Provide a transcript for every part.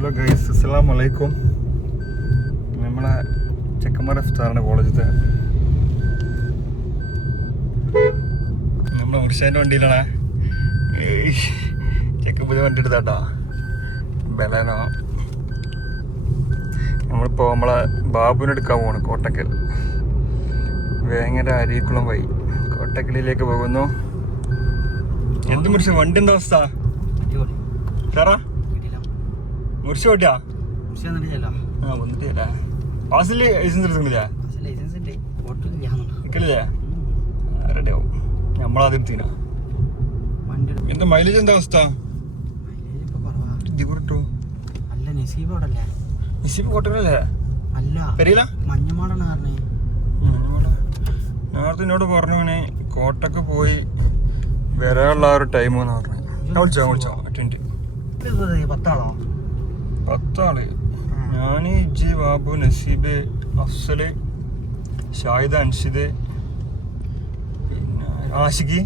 Hello guys, അസ്സലാമു അലൈക്കും. നമ്മളെ ചെക്കന്മാരെ ഇഫ്താറിൻ്റെ കോളേജത്തെ നമ്മളെ മുർഷേൻ്റെ വണ്ടിയിലാണ്. ചെക്കൻ പുതിയ വണ്ടി എടുത്താട്ടോ, ബലേനോ. നമ്മളിപ്പോൾ നമ്മളെ ബാബുവിനെ എടുക്കാൻ പോകണം. കോട്ടക്കൽ വേങ്ങര അരീക്കുളം വഴി കോട്ടക്കലിലേക്ക് പോകുന്നു. എന്ത് മുർഷ, വണ്ടി എന്താ അവസ്ഥ? സാറാ മുറിച്ച് ഓട്ടിയാ? വന്നിട്ടില്ല. ക്ലാസ്സിൽ ലൈസൻസ് എടുക്കുന്നില്ലേ? നിൽക്കലില്ലേ? റെഡി ആവും. നമ്മളാദ്യം തീന. എന്താ മൈലേജ് എന്താ അവസ്ഥ? നസീബ് കോട്ടക്കലല്ലേ? പെരിയില നേരത്തെ എന്നോട് പറഞ്ഞവനെ കോട്ടക്ക് പോയി വരാനുള്ള ഒരു ടൈം എന്ന് പറഞ്ഞു. വിളിച്ചോ 10 ഞാൻ, ഇജ്ജ്, ബാബു, നസീബ്, അഫ്സല്, ഷാഹിദ്, അൻഷിദ്, പിന്നെ ആഷിഖ്,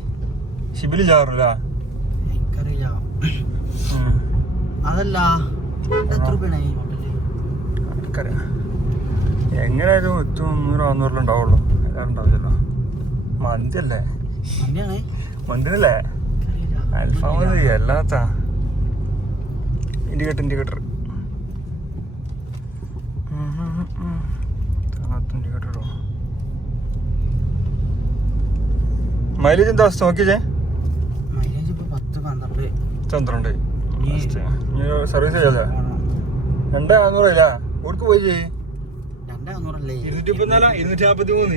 ഷിബിലി ജാറല്ല. എങ്ങനെയായാലും 100-200 ഉണ്ടാവുള്ളൂ. എല്ലാവരും ഉണ്ടാവില്ലല്ലോ. മന്തിയല്ലേ? മന്തിനല്ലേ? അൽഫാം മതി. അല്ലാത്ത ഇൻഡിക്കേറ്റർ മൈലേജ് എന്താ അവസ്ഥ? നോക്കിയേ. 12 സർവീസ് ചെയ്യാതെ 200 ഇല്ല. ഊർക്ക് പോയി ചെയ്യ്. 253 200.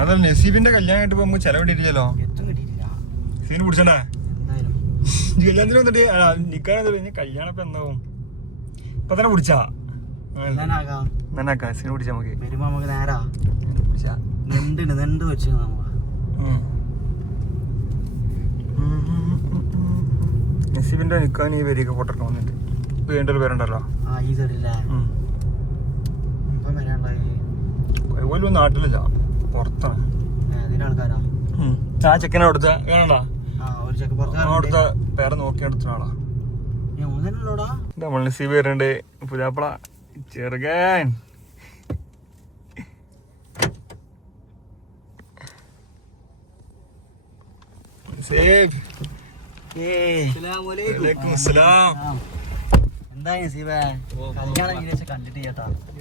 അതല്ല, നസീബിന്റെ കല്യാണം ആയിട്ട് നമുക്ക് ചെലവിട്ടില്ലല്ലോ. സീന് പിടിച്ചണ്ടേ? കല്യാണത്തിന് വന്നിട്ട് നിക്കാൻ കല്യാണം ഇപ്പൊ എന്താവും? ഇപ്പൊ തന്നെ പിടിച്ചാ സീന് പിടിച്ചാ നമുക്ക് നസീബിന്റെ നിക്കാൻ ഈ വരിക പൊട്ടണം വന്നിട്ട് വീണ്ടൊരു പേരുണ്ടല്ലോ. കോയിലും നാട്ടിലില്ല, പുറത്താണ്. ആ ചെക്കനെ അവിടുത്തെ വേണണ്ടാ, അവിടുത്തെ പേരെ നോക്കി എടുത്ത ആളാ. നമ്മൾ നസീബ് വരുന്നുണ്ട്. പുതിയാപ്പള ചെറുകൻ.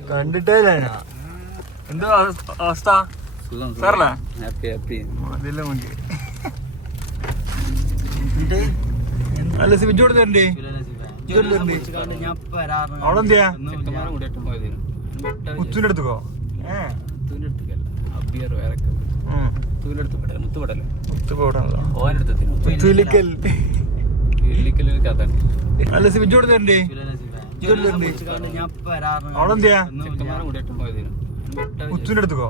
കണ്ടിട്ടേ എന്താ അവസ്ഥ? സാറല്ലേ? അല്ല സിബിജോട് തരണ്ടേ? അവളെന്തിയാ മുത്തുവിന്റെ അടുത്തോ? അല്ല സിബിജോട് തരണ്ടേ? അവളെന്തിയാ മുത്തുവിന്റെ അടുത്തോ?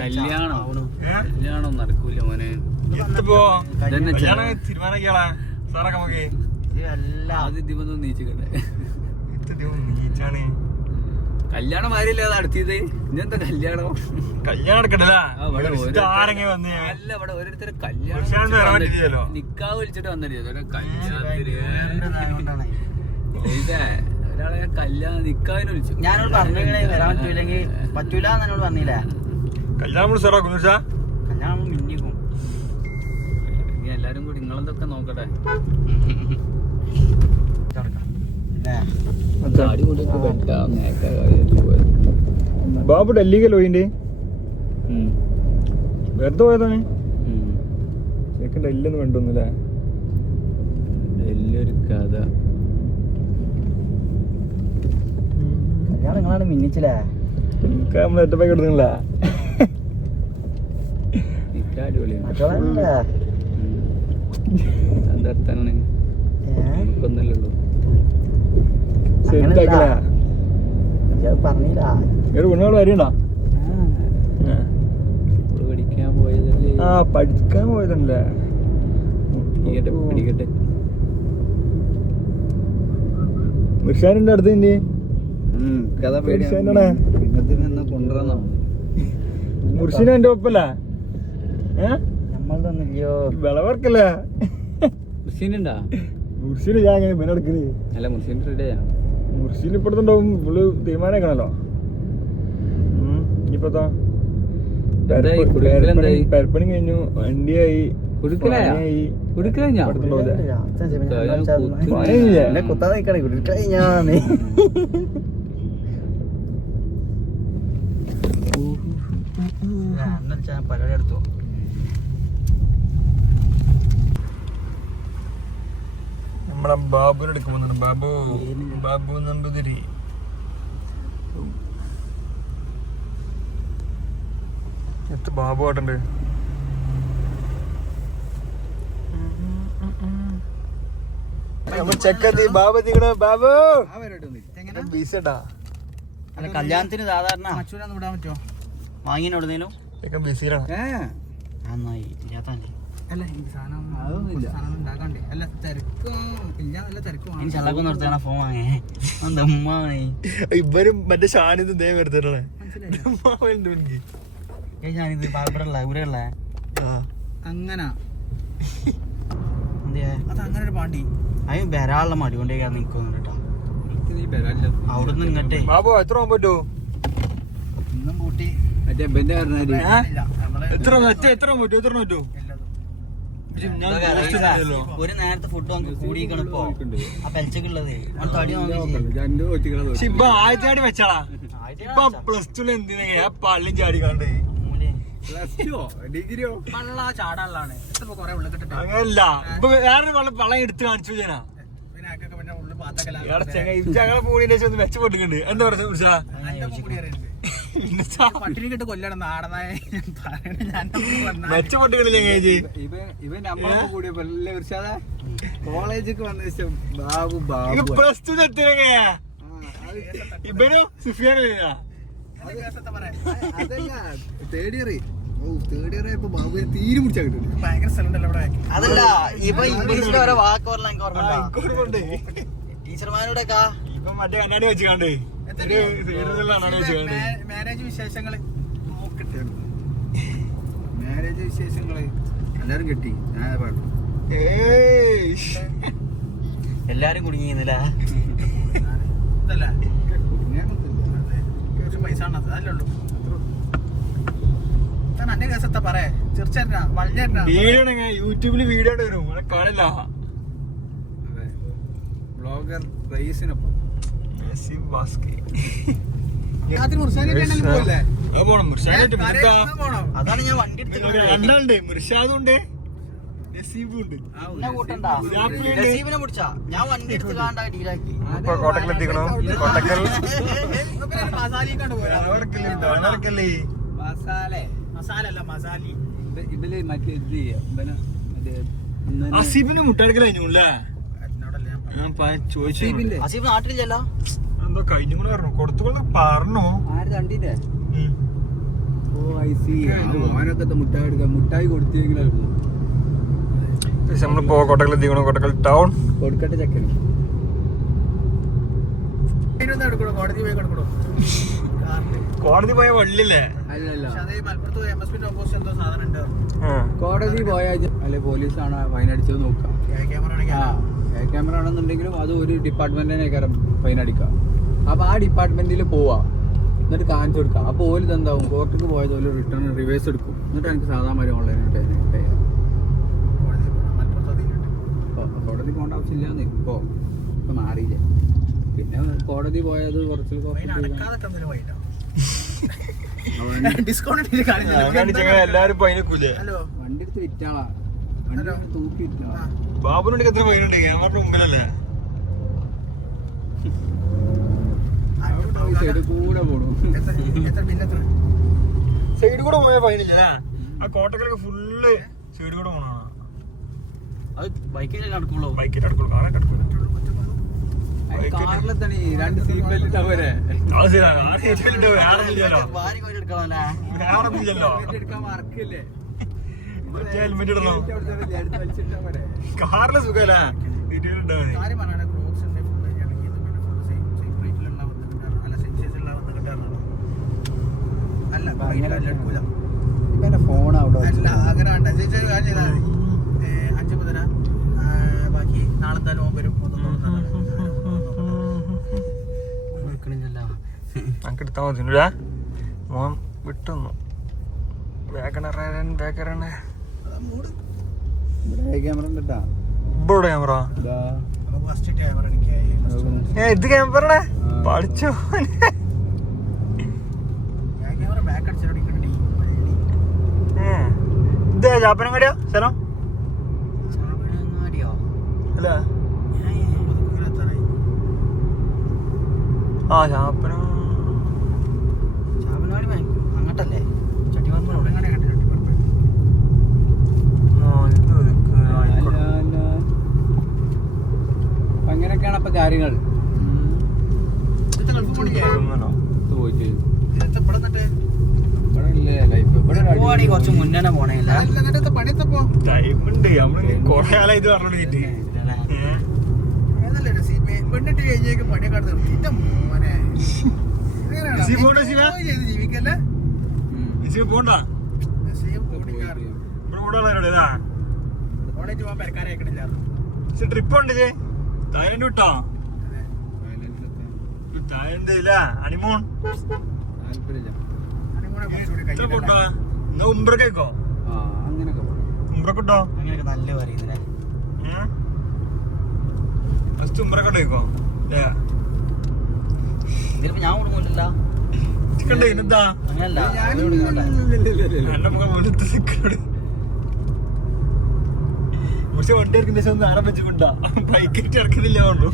കല്യാണം നടക്കൂല മോനെ. തീരുമാനിക്കാളാ സാറൊക്കെ നമുക്ക് നീച്ചാണ്. കല്യാണം മാറിയില്ല നടത്തിയത്. ഇന്നെന്താ കല്യാണം? കല്യാണം എടുക്കണ്ടല്ലോ. അല്ല, ഇവിടെ ഓരോരുത്തരെ കല്യാണം നിക്കാ വിളിച്ചിട്ട് വന്നില്ലേ കല്യാണത്തിന്. ഒരാളെ കല്യാണം നിക്കാവിന് വിളിച്ചു. ഞാനോട് പറഞ്ഞു വരാൻ പറ്റൂലെങ്കിൽ പറ്റൂല എന്നോട് പറഞ്ഞില്ലേ. കല്യാണം കല്യാണം മിന്നിക്കും. ഇനി എല്ലാരും കൂടി നിങ്ങളെന്തൊക്കെ നോക്കട്ടെ. ബാബു ഡൽഹിക്കല്ലോ പോയിന്റെ വെറുതെ പോയതാണ്. ശരിക്കും ഡൽഹിയൊന്നും കണ്ടൊന്നുമില്ലേ? ഡൽഹിയൊരു കഥ. കല്യാണം നിങ്ങളാണ് മിന്നിച്ചില്ലേ? എനിക്ക് നമ്മൾ ഏറ്റവും കിടന്നില്ല. അടിപൊളിയാണ്. എന്താ നമുക്കൊന്നല്ലേ പറഞ്ഞില്ല. ഒരു പെണ്ണുകൾ വരണ്ട പഠിക്കാൻ പോയതല്ലേ. ആ പഠിക്കാൻ പോയതല്ലേ. പിടിക്കട്ടെ. മിർഷാനുണ്ട് അടുത്ത് നിന്റെ കഥ മിർഷാനാണ്. കൊണ്ടുവന്നോ മുർഷിന എന്റെ ഒപ്പല്ല നമ്മളതൊന്നുമില്ലയോ വിളവർക്കല്ലേ. മുർഷീനുണ്ടാ? മുർഷിന് ഞാൻ എങ്ങനെ പിന്നെടുക്കല്. അല്ല മുർഷീൻ റെഡിയാ. മുർഷിന് ഇപ്പഴത്തുണ്ടാവും. ഫുള്ള് തീരുമാനമാക്കണല്ലോ. ഇനിയിപ്പത്താ പെരപ്പണി കഴിഞ്ഞു, വണ്ടിയായി, കുടുക്കലായി. കുത്താതെ നിക്കണേ കുടിക്കഴിഞ്ഞാന്ന്. പരിപാടി എടുത്തു. നമ്മളെ ബാബുവിനെ എടുക്കാൻ പോകുന്നുണ്ട്. ബാബു നമ്പൂതിരി. എത്ര ബാബു ആട്ടുണ്ട്. ചെക്കത്തി ബാബു എത്തിക്കണ. ബാബു ബീസട്ടാ. അല്ല കല്യാണത്തിന് സാധാരണ വിടാൻ പറ്റുമോ? വാങ്ങിനോടുന്നേലും ചെക്കൻ ബിസിയിലാണ്. നന്നായി ഇല്ലാത്തല്ലേ. ചള്ളക്കം നിർത്തണ ഫോൺ വാങ്ങേ. എന്താ ഉമ്മ ഇവരും മറ്റേ ഷാനിത് ദേ വരുത്തണേ. ഞാനിത് പാലപ്പുറമുള്ള ഇവിടെയുള്ള അങ്ങനെ അതങ്ങനെ ഒരു പാണ്ടി അതിന് വരാനുള്ള മടി കൊണ്ടേക്കാ നിൽക്കുന്നു കേട്ടോ. അവിടുന്ന് ഇങ്ങട്ടെ ബാബു എത്ര പോകാൻ പറ്റൂ? ഇന്നും കൂട്ടി എത്ര പറ്റൂ? ഒരു നേരത്തെ ഫുഡ് നമുക്ക് കൂടിയിരിക്കണം ഇപ്പൊ. ആ പെൽച്ചക്കുള്ളത് തടി ആദ്യമായിട്ട് വെച്ചാളാ. ഇപ്പൊ പ്ലസ് ടു എന്തിനാ പള്ളിയും ചാടിക്കാണ്ട് അങ്ങനല്ല. ഇപ്പൊ വേറൊരു പള്ളം എടുത്ത് കാണിച്ചു ഞാനാ. ഞങ്ങളെ പൂടിന്റെ ഒന്ന് മെച്ചപ്പെട്ടിട്ടുണ്ട്. എന്താ പറയാ പട്ടിണിക്കിട്ട് കൊല്ലണം നാടനായ മെച്ചപ്പെട്ടില്ല ചേച്ചി. കോളേജൊക്കെ വന്ന ബാബു പ്ലസ് ടു എത്തിയ ഇവനും സുഫിയാനും തേർഡ് ഇയർ ആയപ്പോ ബാബുവിനെ തീരെ പിടിച്ചാ കിട്ടില്ല. അതല്ല ഇപ്പൊ ഇംഗ്ലീഷിൽ ഓരോ വാക്ക് ഓർമ്മ ടീച്ചർമാരുടെ ഇപ്പൊ മറ്റേ കണ്ണാടി വെച്ചാണ്ട് മാരേജ് വിശേഷങ്ങള് എല്ലാരും കിട്ടി. എല്ലാരും കുടുങ്ങിയില്ല. പൈസ യൂട്യൂബില് വീഡിയോ വരും കാണില്ല. ബ്ലോഗർ റയീസിനൊപ്പം അതാണ് ഞാൻ വണ്ടി രണ്ടാളുണ്ട്. മുർഷാദുണ്ട്, നസീബുണ്ട്. നസീബിനെ പിടിച്ചാ ഞാൻ വണ്ടി എടുത്ത് കാണാൻ ഡീലാക്കി. കോട്ടക്കലെത്തിക്കണോ? കോട്ടക്കൽ ഇതില് മറ്റേ അസീബിന് മുട്ടാടുക്കൽ കഴിഞ്ഞല്ലേ? ചോദിച്ചു അസീബ് നാട്ടിലില്ലല്ലോ. എന്തോ കഴിഞ്ഞു കൂടെ പറഞ്ഞു കൊടുത്തുകൊണ്ട് പറഞ്ഞു. ഓനൊക്കെ മുട്ടായി കൊടുത്തില്ലെങ്കിലും നമ്മളിപ്പോ കോട്ടക്കൽ എത്തിക്കണോ? കോട്ടക്കൽ ടൗൺ കൊടുക്കട്ടെ ചക്കന്. കോടതി പോയ വള്ളിയല്ലേ? കോടതി പോയാൽ അല്ലെ പോലീസാണ് ഫൈൻ അടിച്ചത് നോക്കാം. ക്യാമറ ആണെന്നുണ്ടെങ്കിലും അത് ഒരു ഡിപ്പാർട്ട്മെന്റിനേക്കാരം ഫൈൻ അടിക്കുക. അപ്പൊ ആ ഡിപ്പാർട്ട്മെന്റിൽ പോവാ, എന്നിട്ട് കാണിച്ചു കൊടുക്കാം. അപ്പൊ ഓല് എന്താവും, കോർട്ടിക്ക് പോയത് ഓല് റിട്ടേൺ റിവേഴ്സ് എടുക്കും. എന്നിട്ട് എനിക്ക് സാധാരണ ഓൺലൈനായിട്ട് കോടതി പോകേണ്ട ആവശ്യമില്ലാന്ന് ഇപ്പൊ മാറിയില്ലേ. പിന്നെ കോടതി പോയത് കുറച്ച് എല്ലാരും പൈനക്കൂലേ? വണ്ടി എടുത്ത് വിറ്റാളാ, വണ്ടി തൂക്കി വിറ്റാളാ. ബാബുനോട് എത്ര പൈനുണ്ട്? ക്യാമറ മുമ്പിലല്ലേ? സൈഡ് കൂടെ പോണു. സൈഡ് കൂടെ പോയ പൈനില്ല. ആ കോട്ടക്കലൊക്കെ ഫുള്ള് സൈഡ് കൂടെ പോണോ? അത് ബൈക്കിൽ നടക്കുള്ളൂ. ബൈക്കിൽ നടക്കുള്ളൂ, കാറെ നടക്കുള്ളൂ. കാറിലെത്തണി 2 സീറ്റ് ബെൽറ്റ് ഇട്ടവരെ വാരി കോരി എടുക്കണമല്ലേ? എടുക്കാൻ മറക്കില്ലേ? ഹെൽമെറ്റ് ഇടണോ? കാറിലെ സുഖല്ല വീട്ടിലുണ്ടാ മതി. ഫോൺ അവിടെ അല്ല അങ്ങനെ 5 മുതല ബാക്കി നാളെ തന്നെ വരും. നമുക്ക് എടുത്താൽ മതി. മോൻ വിട്ടൊന്നു ക്യാമറ ഉണ്ട് ട്ടാ. ഇവിടെ ക്യാമറ ഇതാ. ഇത് ക്യാമറ പഠിച്ചോ. ഇത് ചാപ്പനങ്ങാടിയോ സ്ഥലം അല്ല? ആ ചാപ്പന അങ്ങോട്ടല്ലേ അങ്ങനെയൊക്കെയാണ് അപ്പൊ കാര്യങ്ങൾ. കുറച്ച് മുന്നേ പോണേല്ല ടൈമുണ്ട്. നമ്മള് കൊറേ കാലം ഇത് പറഞ്ഞോണ്ടിട്ട് പോണ്ട. ട്രിപ്പ് ഉണ്ട് തായ്ലൻഡ് വിട്ടോ? തായ്ലൻഡ് ഇല്ല ഹണിമൂൺ പോട്ടോ? എന്നാ ഉംറക്കോ? ഉംറക്കിട്ടോ? അങ്ങനെയൊക്കെ നല്ല പറയുന്നില്ല. ഫസ്റ്റ് ഉംറക്കോ? ഇതിലിപ്പോ ഞാൻ കൊടുക്കില്ല. ഇന്നെന്താ അങ്ങനല്ല പക്ഷെ വണ്ടി ഇറക്കുന്ന ശേഷം ആരം വെച്ചുകൊണ്ടാ ബൈക്കിട്ട് ഇറക്കുന്നില്ല പറഞ്ഞു.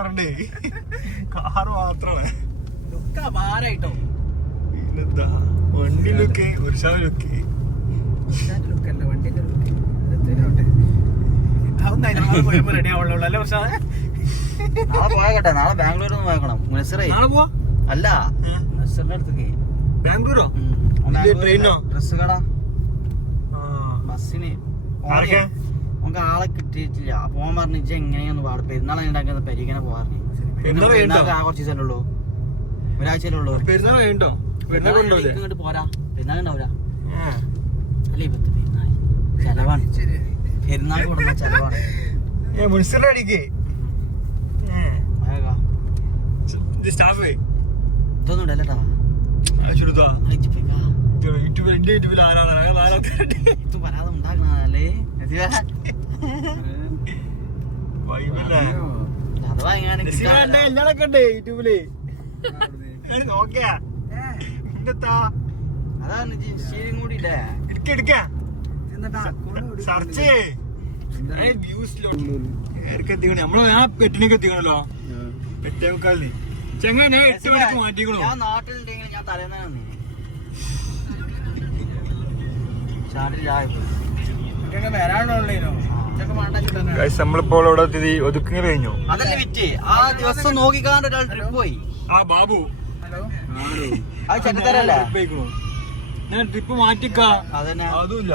പറഞ്ഞേ കാറ് മാത്രമാണ് ഭാരായിട്ടോ. പിന്നെന്താ വണ്ടിയിലൊക്കെ ഒരു ശാലൊക്കെ നാളെ പോയാട്ടെ. നാളെ ബാംഗ്ലൂർ ഒന്ന് പോയക്കണം. മുനസറേ അല്ല മുനസറിന്റെ അടുത്തേക്ക്. ബാംഗ്ലൂരോ? ട്രെയിനോ? ഡ്രസ് കട ബസ്സിന് നമുക്ക് ആളെ കിട്ടിയിട്ടില്ല. പോകാൻ പറഞ്ഞു ഇജ്ജ എങ്ങനെയൊന്ന് പാടും. പെരുന്നാളെ ഉണ്ടാക്കുന്നത് പരിഗണന പോകാറുണ്ട്. പെരുന്നാൾക്ക് ആ കുറച്ച് ദിവസമല്ലേ ഉള്ളൂ, ഒരാഴ്ചയല്ലേ ഉള്ളൂ. ഇങ്ങോട്ട് പോരാ, പെരുന്നാൾ ഉണ്ടാവില്ല അല്ലേ? ഇപ്പത്തെ പെരുന്നാൾ ചെലവാണ്. പെരുന്നാൾ കൊടുക്കുന്ന ചെലവാണ്. ഇതൊന്നും ഇടല്ലട്ടാ. പറയാതെ ഉണ്ടാക്കുന്നതല്ലേ അഥവാ അതാണ് ശരിയും കൂടി ഇല്ലേ നമ്മള് ആ പെട്ടിനൊക്കെ എത്തിക്കണല്ലോ. പെട്ടേക്കാലിന് ചെങ്ങനെ 8 മണിക്ക് മാറ്റിക്കണോ? ഞാൻ നാട്ടിലുണ്ടെങ്കിൽ ഞാൻ തലേന്ന് നമ്മളിപ്പോൾ ഇവിടെ ഒതുക്കി കഴിഞ്ഞു. അതല്ലേ വിറ്റ് ആ ദിവസം നോക്കിക്കാണ്ട് ഒരാൾ ട്രിപ്പ് പോയി. ആ ബാബു അത് ചെക്കത്തരല്ലേ? ഞാൻ ട്രിപ്പ് മാറ്റിക്കാ. അതന്നെ അതുമില്ല.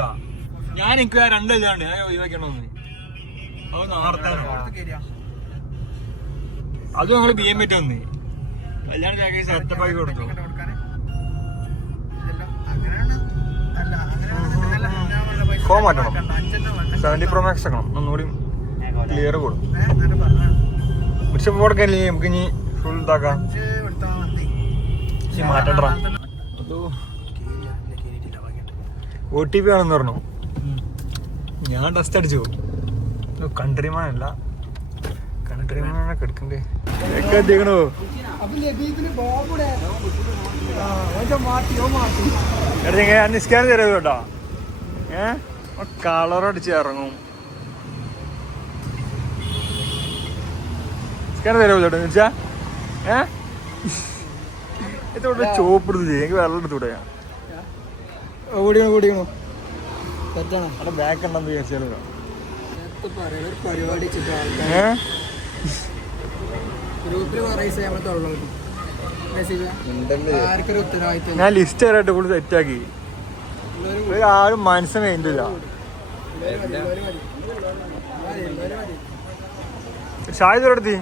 ഞാൻ എനിക്ക് 2 ഇല്ലാണ്ട് ഞാൻ ഒഴിവാക്കണമെന്ന് അത് നാർത്താനോ. അത് ഞങ്ങള് BM വന്ന് കല്യാണം ചാക്കേസ് സെറ്റപ്പാക്കി കൊടുത്തു. ഫോൺ മാറ്റണം. 70 Pro Max ആക്കണം. ഒന്നുകൂടി ക്ലിയർ കൊടുക്കും. പക്ഷെ കൊടുക്കല്ലേ നമുക്ക് ഇനി ഫുൾ ഇതാക്കാം. മാറ്റണ്ട. OTP ആണെന്ന് പറഞ്ഞു. ഞാൻ ടെസ്റ്റ് അടിച്ചു. കൺട്രിമാനല്ല, കൺട്രിമാനൊക്കെ എടുക്കണ്ടേ. എത്തിക്കണോ? സ്കാൻ തരാം കേട്ടോ. കളർ അടിച്ച് ഇറങ്ങും. സ്കാൻ തരാമോ ചേട്ടാ? വെച്ചാ ഇതോടെ ചോപ്പ് എടുത്ത് ചെയ്യും. എനിക്ക് വെള്ളം എടുത്തൂടെ? ഓടിക്കണോ അവിടെ ബാക്ക് ഉണ്ടെന്ന് വിചാരിച്ചാലോ. ആർക്കൊരു ഉത്തരവാദിത്വം ഞാൻ ലിസ്റ്റ് വരായിട്ട് കൂടുതൽ സെറ്റാക്കി ആരും മനസ്സിന് വേണ്ടില്ല. ഷാഹിദ് ഒരിടത്തി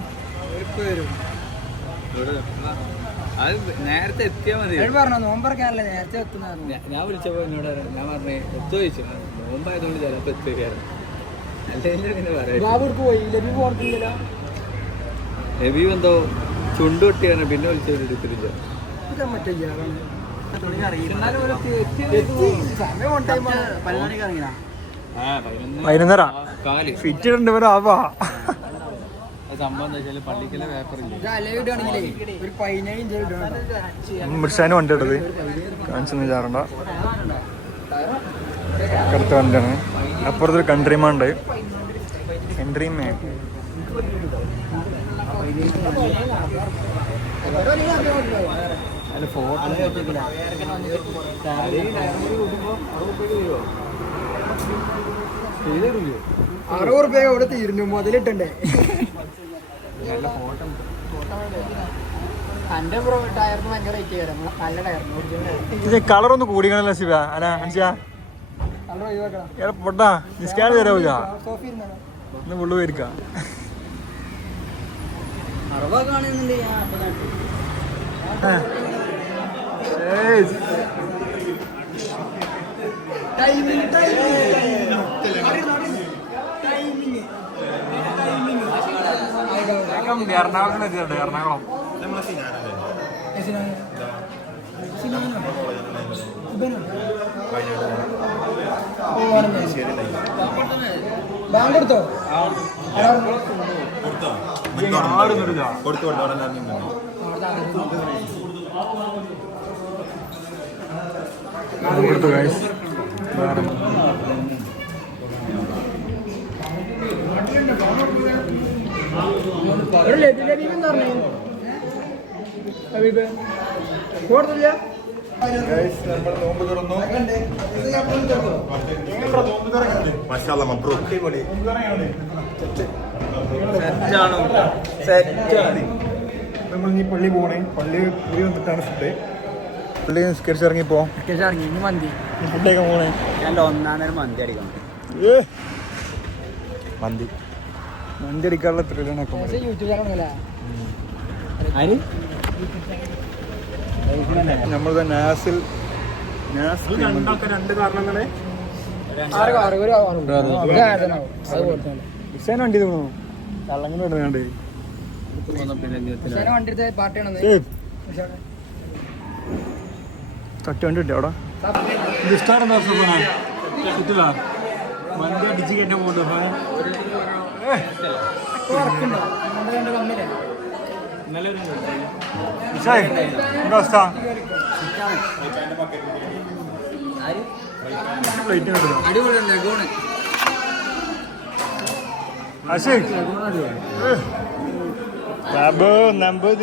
അത് നേരത്തെ എത്തിയാൽ മതി പറഞ്ഞോ. നോമ്പറക്കാനല്ലേ നേരത്തെ എത്തുന്ന ഞാൻ വിളിച്ചപ്പോ എന്നോട് ഞാൻ പറഞ്ഞേ എത്തു ചോദിച്ചു. നോമ്പായതുകൊണ്ട് ചിലപ്പോ എത്തുകയായിരുന്നു. അല്ലെങ്കിൽ പിന്നെ പറയാം ഹെവി എന്തോ ചുണ്ട് പൊട്ടിയാണ് പിന്നെ വിളിച്ചവർ എടുത്തിട്ടില്ല. വൈകുന്നേര ഫിറ്റ് ഇടണ്ട് ആവാ. സംഭവം എന്താ വെച്ചാൽ പള്ളിക്കലെ മിർഷാന് വണ്ടി ഇട്ടത് കാണിച്ചൊന്നും ചാറണ്ട. അടുത്ത വണ്ടിയാണ്. അപ്പുറത്തൊരു കൺട്രിമാൻ ഉണ്ട്. കൺട്രിമാൻ ₹60 ഇവിടെ തീരുന്നു. മുതലിട്ടണ്ടേ ഇത് കളറൊന്ന് കൂടിക്കണല്ലോ ശിവ. അല്ല അൻസിയ പൊട്ടാ നിസ്കാരം തരാവൂല ഒന്ന് പുള്ളു പോയിരിക്കാം. എറണാകുളത്തിന് എത്തിയിട്ടുണ്ട്. എറണാകുളം ബാങ്കെടുത്തോ കൊടുത്തു ഗൈസ്. നോമ്പ് തുറന്നു. നമ്മൾ ഇനി പള്ളി പോണേ. പള്ളി പുരി വന്നിട്ടാണ് ഫുഡ്. പള്ളി നിസ്കരിച്ചിറങ്ങിപ്പോ മന്തി ഫുഡൊക്കെ പോണേ. ഞാൻ ഒന്നാം നേരം മന്തി അടിക്കണം. മന്തി മന്തി അടിക്കാനുള്ള ത്രില്ലണൊക്കെ നമ്മൾ നാസിൽ രണ്ട് കാരണങ്ങളെ വണ്ടി തോന്നുന്നു കള്ളങ്ങനെ ഇടുന്നുണ്ട്. തട്ടി വണ്ടി കിട്ടിയ അവിടെ കിട്ടില്ല. വണ്ടി അടിച്ച് കേട്ടാ പോകണ്ട. അവസ്ഥ അശേഖ് നമ്പർ